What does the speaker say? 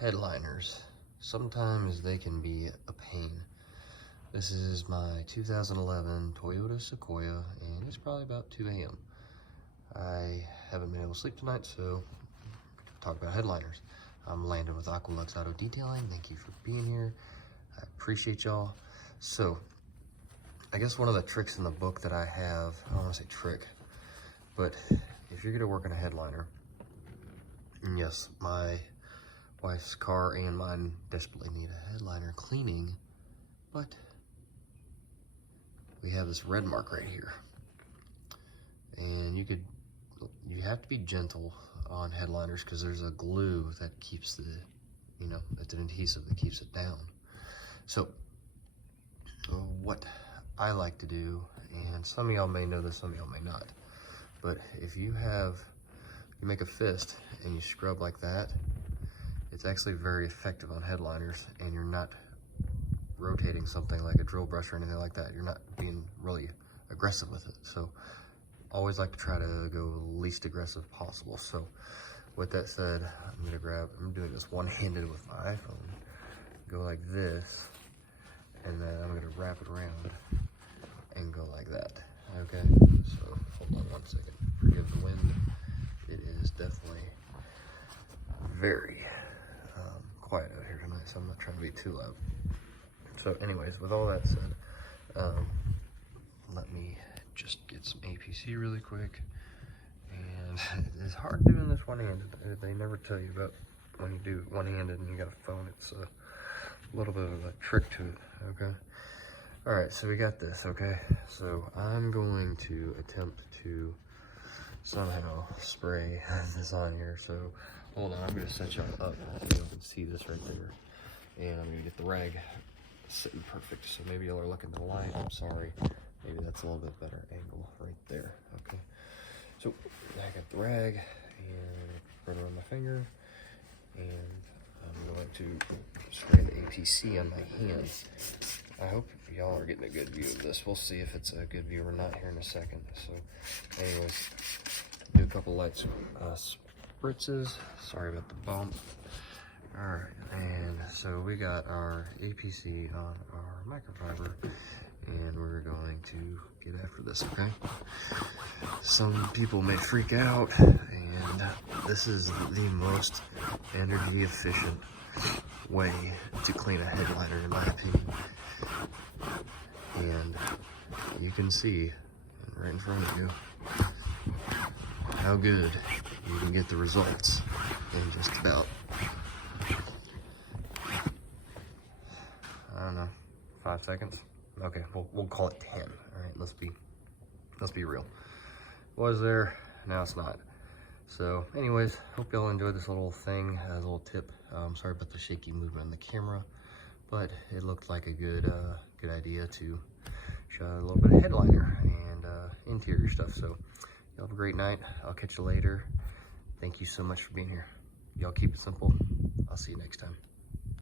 Headliners. Sometimes they can be a pain. This is my 2011 Toyota Sequoia, and it's probably about 2 a.m. I haven't been able to sleep tonight, so talk about headliners. I'm Landon with out.I Detailing. Thank you for being here. I appreciate y'all. So, I guess one of the tricks in the book that I have, I don't want to say trick, but if you're going to work on a headliner, and yes, my wife's car and mine desperately need a headliner cleaning, but we have this red mark right here. And you have to be gentle on headliners because there's a glue that keeps the, it's an adhesive that keeps it down. So what I like to do, and some of y'all may know this, some of y'all may not, but if you make a fist and you scrub like that, it's actually very effective on headliners, and you're not rotating something like a drill brush or anything like that. You're not being really aggressive with it. So always like to try to go least aggressive possible. So with that said, I'm doing this one-handed with my iPhone. Go like this, and then I'm gonna wrap it around and go like that. Okay, so hold on one second. Forgive the wind. It is definitely very quiet out here tonight, so I'm not trying to be too loud. So anyways, with all that said, let me just get some APC really quick. And it's hard doing this one-handed. They never tell you about when you do one-handed and you got a phone. It's a little bit of a trick to it, okay? All right, so we got this, okay? So I'm going to attempt to somehow spray this on here. So hold on, I'm gonna set y'all up so you can see this right there. And I'm gonna get the rag sitting perfect. So maybe y'all are looking to the light. I'm sorry. Maybe that's a little bit better angle right there. Okay. So I got the rag and run it on my finger, and I'm going to spray the APC on my hands. I hope y'all are getting a good view of this. We'll see if it's a good view or not here in a second. So anyways, do a couple light spritzes. Sorry about the bump. All right, and so we got our APC on our microfiber, and we're going to get after this, okay? Some people may freak out, and this is the most energy efficient way to clean a headliner, in my opinion. And you can see right in front of you how good you can get the results in just about, I don't know, 5 seconds. Okay, we'll call it 10. All right, let's be real. Was there? Now it's not. So anyways, hope y'all enjoyed this little thing as a little tip. Sorry about the shaky movement on the camera, but it looked like a good idea to show a little bit of headliner and interior stuff. So y'all have a great night. I'll catch you later. Thank you so much for being here. Y'all keep it simple. I'll see you next time.